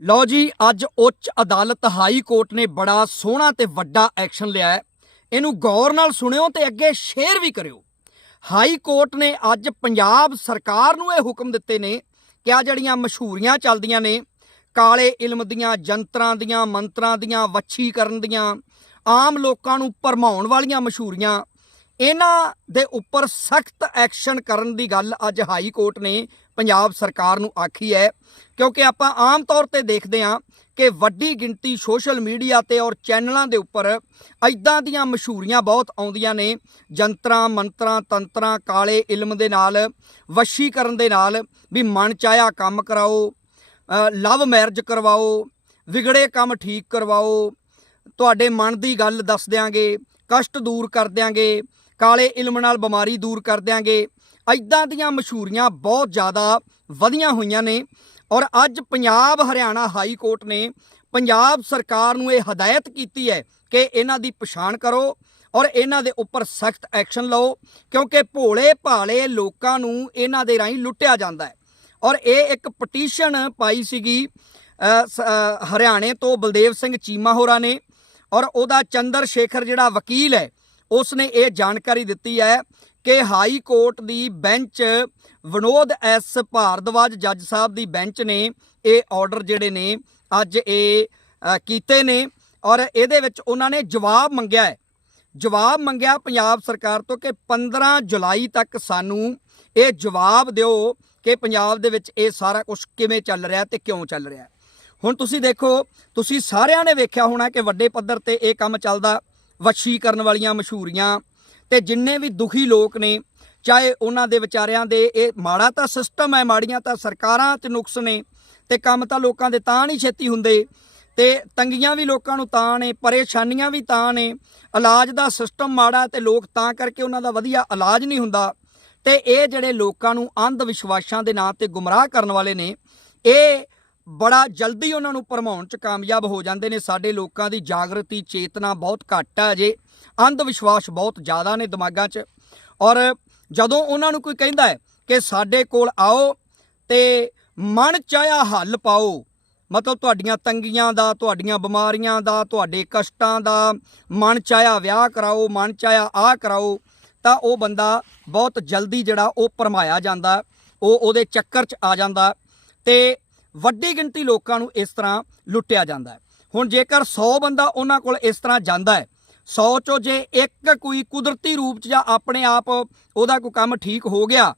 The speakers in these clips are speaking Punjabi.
ਲਓ ਜੀ, ਅੱਜ ਉੱਚ ਅਦਾਲਤ ਹਾਈ ਕੋਰਟ ਨੇ ਬੜਾ ਸੋਹਣਾ ਤੇ ਵੱਡਾ ਐਕਸ਼ਨ ਲਿਆ ਹੈ। ਇਹਨੂੰ ਗੌਰ ਨਾਲ ਸੁਣਿਓ ਤੇ ਅੱਗੇ ਸ਼ੇਅਰ ਵੀ ਕਰਿਓ। ਹਾਈ ਕੋਰਟ ਨੇ ਅੱਜ ਪੰਜਾਬ ਸਰਕਾਰ ਨੂੰ ਇਹ ਹੁਕਮ ਦਿੱਤੇ ਨੇ ਕਿ ਆ ਜਿਹੜੀਆਂ ਮਸ਼ਹੂਰੀਆਂ ਚੱਲਦੀਆਂ ਨੇ, ਕਾਲੇ ਇਲਮ ਦੀਆਂ, ਜੰਤਰਾਂ ਦੀਆਂ, ਮੰਤਰਾਂ ਦੀਆਂ, ਵੱਛੀਕਰਨ ਦੀਆਂ, ਆਮ ਲੋਕਾਂ ਨੂੰ ਭਰਮਾਉਣ ਵਾਲੀਆਂ ਮਸ਼ਹੂਰੀਆਂ ਇਹਨਾਂ ਦੇ ਉੱਪਰ ਸਖਤ ਐਕਸ਼ਨ ਕਰਨ ਦੀ ਗੱਲ ਅੱਜ ਹਾਈ ਕੋਰਟ ਨੇ ਪੰਜਾਬ ਸਰਕਾਰ ਨੂੰ ਆਖੀ ਹੈ, ਕਿਉਂਕਿ ਆਪਾਂ ਆਮ ਤੌਰ ਤੇ ਦੇਖਦੇ ਹਾਂ ਕਿ ਵੱਡੀ ਗਿਣਤੀ ਸੋਸ਼ਲ ਮੀਡੀਆ ਤੇ ਔਰ ਚੈਨਲਾਂ ਦੇ ਉੱਪਰ ਐਦਾਂ ਦੀਆਂ ਮਸ਼ਹੂਰੀਆਂ ਬਹੁਤ ਆਉਂਦੀਆਂ ਨੇ, ਜੰਤਰਾਂ, ਮੰਤਰਾਂ, ਤੰਤਰਾਂ, ਕਾਲੇ ਇਲਮ ਦੇ ਨਾਲ, ਵਸ਼ੀਕਰਨ ਦੇ ਨਾਲ ਵੀ ਮਨ ਚਾਹਿਆ ਕੰਮ ਕਰਾਓ ਲਵ ਮੈਰਿਜ ਕਰਵਾਓ, ਵਿਗੜੇ ਕੰਮ ਠੀਕ ਕਰਵਾਓ, ਤੁਹਾਡੇ ਮਨ ਦੀ ਗੱਲ ਦੱਸ ਦਿਆਂਗੇ, ਕਸ਼ਟ ਦੂਰ ਕਰ ਦਿਆਂਗੇ ਕਾਲੇ ਇਲਮ ਨਾਲ ਬਿਮਾਰੀ ਦੂਰ ਕਰ ਦਿਆਂਗੇ। ਐਦਾਂ ਦੀਆਂ ਮਸ਼ਹੂਰੀਆਂ ਬਹੁਤ ਜ਼ਿਆਦਾ ਵਧੀਆਂ ਹੋਈਆਂ ਨੇ ਔਰ ਅੱਜ ਪੰਜਾਬ ਹਰਿਆਣਾ ਹਾਈ ਕੋਰਟ ਨੇ ਪੰਜਾਬ ਸਰਕਾਰ ਨੂੰ ਇਹ ਹਦਾਇਤ ਕੀਤੀ ਹੈ ਕਿ ਇਹਨਾਂ ਦੀ ਪਛਾਣ ਕਰੋ ਔਰ ਇਹਨਾਂ ਦੇ ਉੱਪਰ ਸਖਤ ਐਕਸ਼ਨ ਲਓ, ਕਿਉਂਕਿ ਭੋਲੇ ਭਾਲੇ ਲੋਕਾਂ ਨੂੰ ਇਹਨਾਂ ਦੇ ਰਾਹੀਂ ਲੁੱਟਿਆ ਜਾਂਦਾ ਹੈ। ਔਰ ਇਹ ਇੱਕ ਪਟੀਸ਼ਨ ਪਾਈ ਸੀਗੀ ਹਰਿਆਣੇ ਤੋਂ ਬਲਦੇਵ ਸਿੰਘ ਚੀਮਾ ਹੋਰਾਂ ਨੇ ਔਰ ਉਹਦਾ ਚੰਦਰ ਸ਼ੇਖਰ ਜਿਹੜਾ ਵਕੀਲ ਹੈ ਉਸ ਨੇ ਇਹ ਜਾਣਕਾਰੀ ਦਿੱਤੀ ਹੈ ਕਿ ਹਾਈ ਕੋਰਟ ਦੀ ਬੈਂਚ ਵਿਨੋਦ ਐਸ ਭਾਰਦਵਾਜ ਜੱਜ ਸਾਹਿਬ ਦੀ ਬੈਂਚ ਨੇ ਇਹ ਆਰਡਰ ਜਿਹੜੇ ਨੇ ਅੱਜ ਇਹ ਕੀਤੇ ਨੇ ਔਰ ਇਹਦੇ ਵਿੱਚ ਉਹਨਾਂ ਨੇ ਜਵਾਬ ਮੰਗਿਆ ਹੈ। ਜਵਾਬ ਮੰਗਿਆ ਪੰਜਾਬ ਸਰਕਾਰ ਤੋਂ ਕਿ 15 ਜੁਲਾਈ ਤੱਕ ਸਾਨੂੰ ਇਹ ਜਵਾਬ ਦਿਓ ਕਿ ਪੰਜਾਬ ਦੇ ਵਿੱਚ ਇਹ ਸਾਰਾ ਕੁਝ ਕਿਵੇਂ ਚੱਲ ਰਿਹਾ ਤੇ ਕਿਉਂ ਚੱਲ ਰਿਹਾ। ਹੁਣ ਤੁਸੀਂ ਦੇਖੋ, ਤੁਸੀਂ ਸਾਰਿਆਂ ਨੇ ਵੇਖਿਆ ਹੋਣਾ ਕਿ ਵੱਡੇ ਪੱਧਰ ਤੇ ਇਹ ਕੰਮ ਚੱਲਦਾ। ਵਸ਼ੀ ਕਰਨ ਵਾਲੀਆਂ ਮਸ਼ਹੂਰੀਆਂ ਤੇ ਜਿੰਨੇ ਵੀ ਦੁਖੀ ਲੋਕ ਨੇ, ਚਾਹੇ ਉਹਨਾਂ ਦੇ ਵਿਚਾਰਿਆਂ ਦੇ ਇਹ ਮਾੜਾ ਤਾਂ ਸਿਸਟਮ ਹੈ, ਮਾੜੀਆਂ ਤਾਂ ਸਰਕਾਰਾਂ 'ਚ ਨੁਕਸ ਨੇ ਤੇ ਕੰਮ ਤਾਂ ਲੋਕਾਂ ਦੇ ਤਾਂ ਨਹੀਂ ਛੇਤੀ ਹੁੰਦੇ ਤੇ ਤੰਗੀਆਂ ਵੀ ਲੋਕਾਂ ਨੂੰ ਤਾਂ ਨੇ, ਪਰੇਸ਼ਾਨੀਆਂ ਵੀ ਤਾਂ ਨੇ, ਇਲਾਜ ਦਾ ਸਿਸਟਮ ਮਾੜਾ ਤੇ ਲੋਕ ਤਾਂ ਕਰਕੇ ਉਹਨਾਂ ਦਾ ਵਧੀਆ ਇਲਾਜ ਨਹੀਂ ਹੁੰਦਾ ਤੇ ਇਹ ਜਿਹੜੇ ਲੋਕਾਂ ਨੂੰ ਅੰਧ ਵਿਸ਼ਵਾਸਾਂ ਦੇ ਨਾਂ ਤੇ ਗੁੰਮਰਾਹ ਕਰਨ ਵਾਲੇ ਨੇ, ਇਹ ਬੜਾ ਜਲਦੀ ਉਹਨਾਂ ਨੂੰ ਭਰਮਾਉਣ ਚ ਕਾਮਯਾਬ ਹੋ ਜਾਂਦੇ ਨੇ। ਸਾਡੇ ਲੋਕਾਂ ਦੀ ਜਾਗਰਤੀ, ਚੇਤਨਾ ਬਹੁਤ ਘੱਟ ਹੈ ਜੇ ਅੰਧ ਵਿਸ਼ਵਾਸ ਬਹੁਤ ਜ਼ਿਆਦਾ ਨੇ ਦਿਮਾਗਾਂ 'ਚ। ਔਰ ਜਦੋਂ ਉਹਨਾਂ ਨੂੰ ਕੋਈ ਕਹਿੰਦਾ ਹੈ ਕਿ ਸਾਡੇ ਕੋਲ ਆਓ ਤੇ ਮਨ ਚਾਹਿਆ ਹੱਲ ਪਾਓ, ਮਤਲਬ ਤੁਹਾਡੀਆਂ ਤੰਗੀਆਂ ਦਾ, ਤੁਹਾਡੀਆਂ ਬਿਮਾਰੀਆਂ ਦਾ, ਤੁਹਾਡੇ ਕਸ਼ਟਾਂ ਦਾ, ਮਨ ਚਾਹਿਆ ਵਿਆਹ ਕਰਾਓ, ਮਨ ਚਾਹਿਆ ਆਹ ਕਰਾਓ, ਤਾਂ ਉਹ ਬੰਦਾ ਬਹੁਤ ਜਲਦੀ ਜਿਹੜਾ ਉਹ ਭਰਮਾਇਆ ਜਾਂਦਾ। ਉਹ ਉਹਦੇ ਚੱਕਰ 'ਚ ਆ ਜਾਂਦਾ। ਤੇ ਵੱਡੀ ਗਿਣਤੀ ਲੋਕਾਂ ਨੂੰ ਇਸ ਤਰ੍ਹਾਂ ਲੁੱਟਿਆ ਜਾਂਦਾ ਹੈ। ਹੁਣ ਜੇਕਰ 100 ਬੰਦਾ ਉਹਨਾਂ ਕੋਲ ਇਸ ਤਰ੍ਹਾਂ ਜਾਂਦਾ ਹੈ 100 ਚੋਂ ਜੇ ਇੱਕ ਕੋਈ ਕੁਦਰਤੀ ਰੂਪ 'ਚ ਜਾਂ ਆਪਣੇ ਆਪ ਉਹਦਾ ਕੋਈ ਕੰਮ ਠੀਕ ਹੋ ਗਿਆ,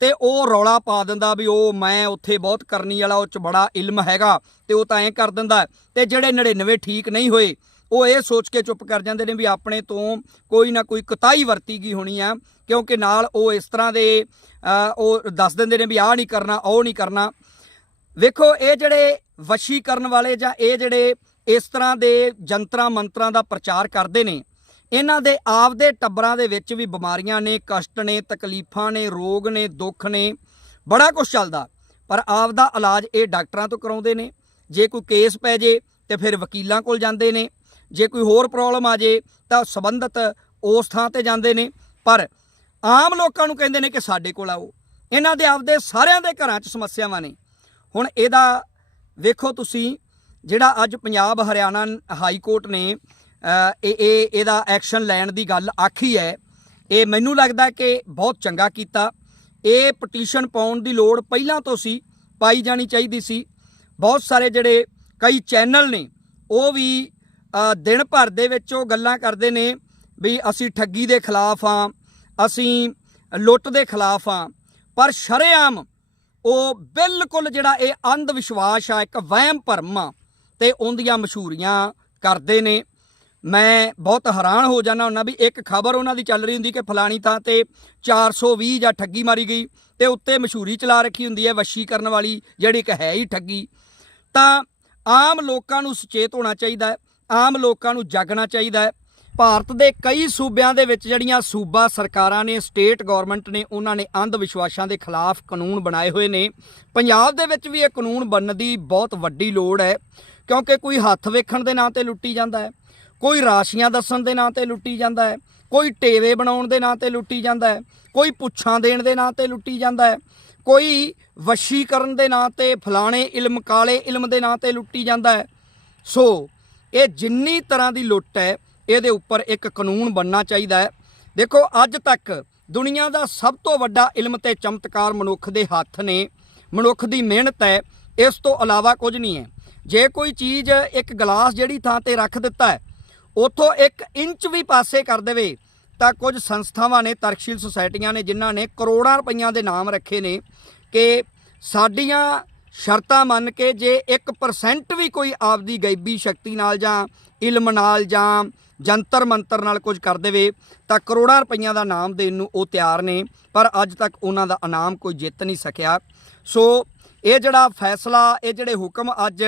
ਤੇ ਉਹ ਰੌਲਾ ਪਾ ਦਿੰਦਾ ਵੀ ਉਹ ਮੈਂ ਉੱਥੇ ਬਹੁਤ ਕਰਨੀ ਵਾਲਾ, ਉਹ ਚ ਬੜਾ ਇਲਮ ਹੈਗਾ, ਤੇ ਉਹ ਤਾਂ ਐਂ ਕਰ ਦਿੰਦਾ ਤੇ ਜਿਹੜੇ 99 ਠੀਕ ਨਹੀਂ ਹੋਏ, ਉਹ ਇਹ ਸੋਚ ਕੇ ਚੁੱਪ ਕਰ ਜਾਂਦੇ ਨੇ ਵੀ ਆਪਣੇ ਤੋਂ ਕੋਈ ਨਾ ਕੋਈ ਕੁਤਾਈ ਵਰਤੀ ਗਈ ਹੋਣੀ ਆ, ਕਿਉਂਕਿ ਨਾਲ ਉਹ ਇਸ ਤਰ੍ਹਾਂ ਦੇ ਉਹ ਦੱਸ ਦਿੰਦੇ ਨੇ ਵੀ ਆਹ ਨਹੀਂ ਕਰਨਾ, ਉਹ ਨਹੀਂ ਕਰਨਾ। ਵੇਖੋ, ਇਹ ਜਿਹੜੇ ਵਸ਼ੀ ਕਰਨ ਵਾਲੇ ਜਾਂ ਇਹ ਜਿਹੜੇ ਇਸ ਤਰ੍ਹਾਂ ਦੇ ਜੰਤਰਾਂ ਮੰਤਰਾਂ ਦਾ ਪ੍ਰਚਾਰ ਕਰਦੇ ਨੇ, ਇਹਨਾਂ ਦੇ ਆਪਦੇ ਟੱਬਰਾਂ ਦੇ ਵਿੱਚ ਵੀ ਬਿਮਾਰੀਆਂ ਨੇ, ਕਸ਼ਟ ਨੇ, ਤਕਲੀਫਾਂ ਨੇ, ਰੋਗ ਨੇ, ਦੁੱਖ ਨੇ, ਬੜਾ ਕੁਝ ਚੱਲਦਾ। ਪਰ ਆਪਦਾ ਇਲਾਜ ਇਹ ਡਾਕਟਰਾਂ ਤੋਂ ਕਰਾਉਂਦੇ ਨੇ। ਜੇ ਕੋਈ ਕੇਸ ਪੈ ਜੇ ਤੇ ਫਿਰ ਵਕੀਲਾਂ ਕੋਲ ਜਾਂਦੇ ਨੇ। ਜੇ ਕੋਈ ਹੋਰ ਪ੍ਰੋਬਲਮ ਆ ਜੇ ਤਾਂ ਸੰਬੰਧਤ ਉਸ ਥਾਂ ਤੇ ਜਾਂਦੇ ਨੇ। ਪਰ ਆਮ ਲੋਕਾਂ ਨੂੰ ਕਹਿੰਦੇ ਨੇ ਕਿ ਸਾਡੇ ਕੋਲ ਆਓ। ਇਹਨਾਂ ਦੇ ਆਪਦੇ ਸਾਰਿਆਂ ਦੇ ਘਰਾਂ 'ਚ ਸਮੱਸਿਆਵਾਂ ਨੇ। ਹੁਣ ਇਹਦਾ ਵੇਖੋ ਤੁਸੀਂ, ਜਿਹੜਾ ਅੱਜ ਪੰਜਾਬ ਹਰਿਆਣਾ ਹਾਈ ਕੋਰਟ ਨੇ ਇਹ ਇਹ, ਇਹਦਾ ਐਕਸ਼ਨ ਲੈਣ ਦੀ ਗੱਲ ਆਖੀ ਹੈ, ਇਹ ਮੈਨੂੰ ਲੱਗਦਾ ਕਿ ਬਹੁਤ ਚੰਗਾ ਕੀਤਾ। ਇਹ ਪਟੀਸ਼ਨ ਪਾਉਣ ਦੀ ਲੋੜ ਪਹਿਲਾਂ ਤੋਂ ਸੀ, ਪਾਈ ਜਾਣੀ ਚਾਹੀਦੀ ਸੀ। ਬਹੁਤ ਸਾਰੇ ਜਿਹੜੇ ਕਈ ਚੈਨਲ ਨੇ, ਉਹ ਵੀ ਦਿਨ ਭਰ ਦੇ ਵਿੱਚ ਉਹ ਗੱਲਾਂ ਕਰਦੇ ਨੇ ਵੀ ਅਸੀਂ ਠੱਗੀ ਦੇ ਖਿਲਾਫ ਆ ਅਸੀਂ ਲੁੱਟ ਦੇ ਖਿਲਾਫ ਆ ਪਰ ਸ਼ਰੇਆਮ ਉਹ ਬਿਲਕੁਲ ਜਿਹੜਾ ਇਹ ਅੰਧ ਵਿਸ਼ਵਾਸ ਆ, ਇੱਕ ਵਹਿਮ ਭਰਮ ਆ, ਤੇ ਉਹਦੀਆਂ ਮਸ਼ਹੂਰੀਆਂ ਕਰਦੇ ਨੇ। ਮੈਂ ਬਹੁਤ ਹੈਰਾਨ ਹੋ ਜਾਂਦਾ ਹੁੰਦਾ ਵੀ ਇੱਕ ਖਬਰ ਉਹਨਾਂ ਦੀ ਚੱਲ ਰਹੀ ਹੁੰਦੀ ਕਿ ਫਲਾਣੀ ਥਾਂ ਤੇ 420 ਜਾਂ ਠੱਗੀ ਮਾਰੀ ਗਈ ਤੇ ਉੱਤੇ ਮਸ਼ਹੂਰੀ ਚਲਾ ਰੱਖੀ ਹੁੰਦੀ ਹੈ ਵਸ਼ੀ ਕਰਨ ਵਾਲੀ, ਜਿਹੜੀ ਇੱਕ ਹੈ ਹੀ ਠੱਗੀ। ਤਾਂ ਆਮ ਲੋਕਾਂ ਨੂੰ ਸੁਚੇਤ ਹੋਣਾ ਚਾਹੀਦਾ ਹੈ, ਆਮ ਲੋਕਾਂ ਨੂੰ ਜਾਗਣਾ ਚਾਹੀਦਾ ਹੈ। ਭਾਰਤ ਦੇ ਕਈ ਸੂਬਿਆਂ ਦੇ ਵਿੱਚ ਜਿਹੜੀਆਂ ਸੂਬਾ ਸਰਕਾਰਾਂ ਨੇ ਸਟੇਟ ਗਵਰਨਮੈਂਟ ਨੇ, ਉਹਨਾਂ ਨੇ ਅੰਧ ਵਿਸ਼ਵਾਸਾਂ ਦੇ ਖਿਲਾਫ ਕਾਨੂੰਨ ਬਣਾਏ ਹੋਏ ਨੇ। ਪੰਜਾਬ ਦੇ ਵਿੱਚ ਵੀ ਇਹ ਕਾਨੂੰਨ ਬਣਨ ਦੀ ਬਹੁਤ ਵੱਡੀ ਲੋੜ ਹੈ, ਕਿਉਂਕਿ ਕੋਈ ਹੱਥ ਵੇਖਣ ਦੇ ਨਾਂ ਤੇ ਲੁੱਟੀ ਜਾਂਦਾ ਹੈ, ਕੋਈ ਰਾਸ਼ੀਆਂ ਦੱਸਣ ਦੇ ਨਾਂ ਤੇ ਲੁੱਟੀ ਜਾਂਦਾ ਹੈ, ਕੋਈ ਟੇਵੇ ਬਣਾਉਣ ਦੇ ਨਾਂ ਤੇ ਲੁੱਟੀ ਜਾਂਦਾ ਹੈ, ਕੋਈ ਪੁੱਛਾਂ ਦੇਣ ਦੇ ਨਾਂ ਤੇ ਲੁੱਟੀ ਜਾਂਦਾ ਹੈ, ਕੋਈ ਵਸ਼ੀਕਰਨ ਦੇ ਨਾਂ ਤੇ ਫਲਾਣੇ ਇਲਮ, ਕਾਲੇ ਇਲਮ ਦੇ ਨਾਂ ਤੇ ਲੁੱਟੀ ਜਾਂਦਾ ਹੈ। ਸੋ, ਇਹ ਜਿੰਨੀ ਤਰ੍ਹਾਂ ਦੀ ਲੁੱਟ ਹੈ ਇਹਦੇ ਉੱਪਰ ਇੱਕ ਕਾਨੂੰਨ ਬਣਨਾ ਚਾਹੀਦਾ ਹੈ। ਦੇਖੋ, ਅੱਜ ਤੱਕ ਦੁਨੀਆ ਦਾ ਸਭ ਤੋਂ ਵੱਡਾ ਇਲਮ ਤੇ ਚਮਤਕਾਰ ਮਨੁੱਖ ਦੇ ਹੱਥ ਨੇ। ਮਨੁੱਖ ਦੀ ਮਿਹਨਤ ਹੈ, ਇਸ ਤੋਂ ਇਲਾਵਾ ਕੁਝ ਨਹੀਂ ਹੈ। ਜੇ ਕੋਈ ਚੀਜ਼ ਇੱਕ ਗਲਾਸ ਜਿਹੜੀ ਥਾਂ ਤੇ ਰੱਖ ਦਿੱਤਾ ਹੈ, ਉਥੋਂ ਇੱਕ ਇੰਚ ਵੀ ਪਾਸੇ ਕਰ ਦੇਵੇ, ਤਾਂ ਕੁਝ ਸੰਸਥਾਵਾਂ ਨੇ, ਤਰਕਸ਼ੀਲ ਸੁਸਾਇਟੀਆਂ ਨੇ, ਜਿਨ੍ਹਾਂ ਨੇ ਕਰੋੜਾਂ ਰੁਪਈਆਂ ਦੇ ਨਾਮ ਰੱਖੇ ਨੇ ਕਿ ਸਾਡੀਆਂ ਸ਼ਰਤਾਂ ਮੰਨ ਕੇ ਜੇ 1% ਵੀ ਕੋਈ ਆਪਦੀ ਗੈਬੀ ਸ਼ਕਤੀ ਨਾਲ ਜਾਂ ਇਲਮ ਨਾਲ ਜਾਂ ਜੰਤਰ ਮੰਤਰ ਨਾਲ ਕੁਝ ਕਰ ਦੇਵੇ, ਤਾਂ ਕਰੋੜਾਂ ਰੁਪਈਆਂ ਦਾ ਨਾਮ ਦੇਣ ਨੂੰ ਉਹ ਤਿਆਰ ਨੇ, ਪਰ ਅੱਜ ਤੱਕ ਉਹਨਾਂ ਦਾ ਇਨਾਮ ਕੋਈ ਜਿੱਤ ਨਹੀਂ ਸਕਿਆ। ਸੋ ਇਹ ਜਿਹੜਾ ਫੈਸਲਾ, ਇਹ ਜਿਹੜੇ ਹੁਕਮ ਅੱਜ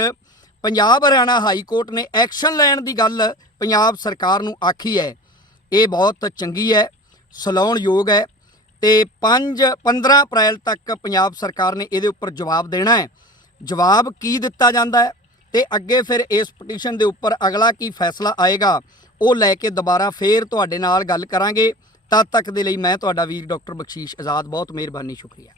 ਪੰਜਾਬ ਹਰਿਆਣਾ ਹਾਈ ਕੋਰਟ ਨੇ ਐਕਸ਼ਨ ਲੈਣ ਦੀ ਗੱਲ ਪੰਜਾਬ ਸਰਕਾਰ ਨੂੰ ਆਖੀ ਹੈ, ਇਹ ਬਹੁਤ ਚੰਗੀ ਹੈ, ਸਲਾਉਣ ਯੋਗ ਹੈ, ਤੇ 5 15 ਅਪ੍ਰੈਲ ਤੱਕ ਪੰਜਾਬ ਸਰਕਾਰ ਨੇ ਇਹਦੇ ਉੱਪਰ ਜਵਾਬ ਦੇਣਾ ਹੈ। ਜਵਾਬ ਕੀ ਦਿੱਤਾ ਜਾਂਦਾ ਹੈ? ਤੇ ਅੱਗੇ ਫਿਰ ਇਸ ਪਟੀਸ਼ਨ ਦੇ ਉੱਪਰ ਅਗਲਾ ਕੀ ਫੈਸਲਾ ਆਏਗਾ, ਉਹ ਲੈ ਕੇ ਦੁਬਾਰਾ ਫੇਰ ਤੁਹਾਡੇ ਨਾਲ ਗੱਲ ਕਰਾਂਗੇ। ਤਦ ਤੱਕ ਦੇ ਲਈ ਮੈਂ ਤੁਹਾਡਾ ਵੀਰ ਡਾਕਟਰ ਬਖਸ਼ੀਸ਼ ਆਜ਼ਾਦ, ਬਹੁਤ ਮਿਹਰਬਾਨੀ, ਸ਼ੁਕਰੀਆ।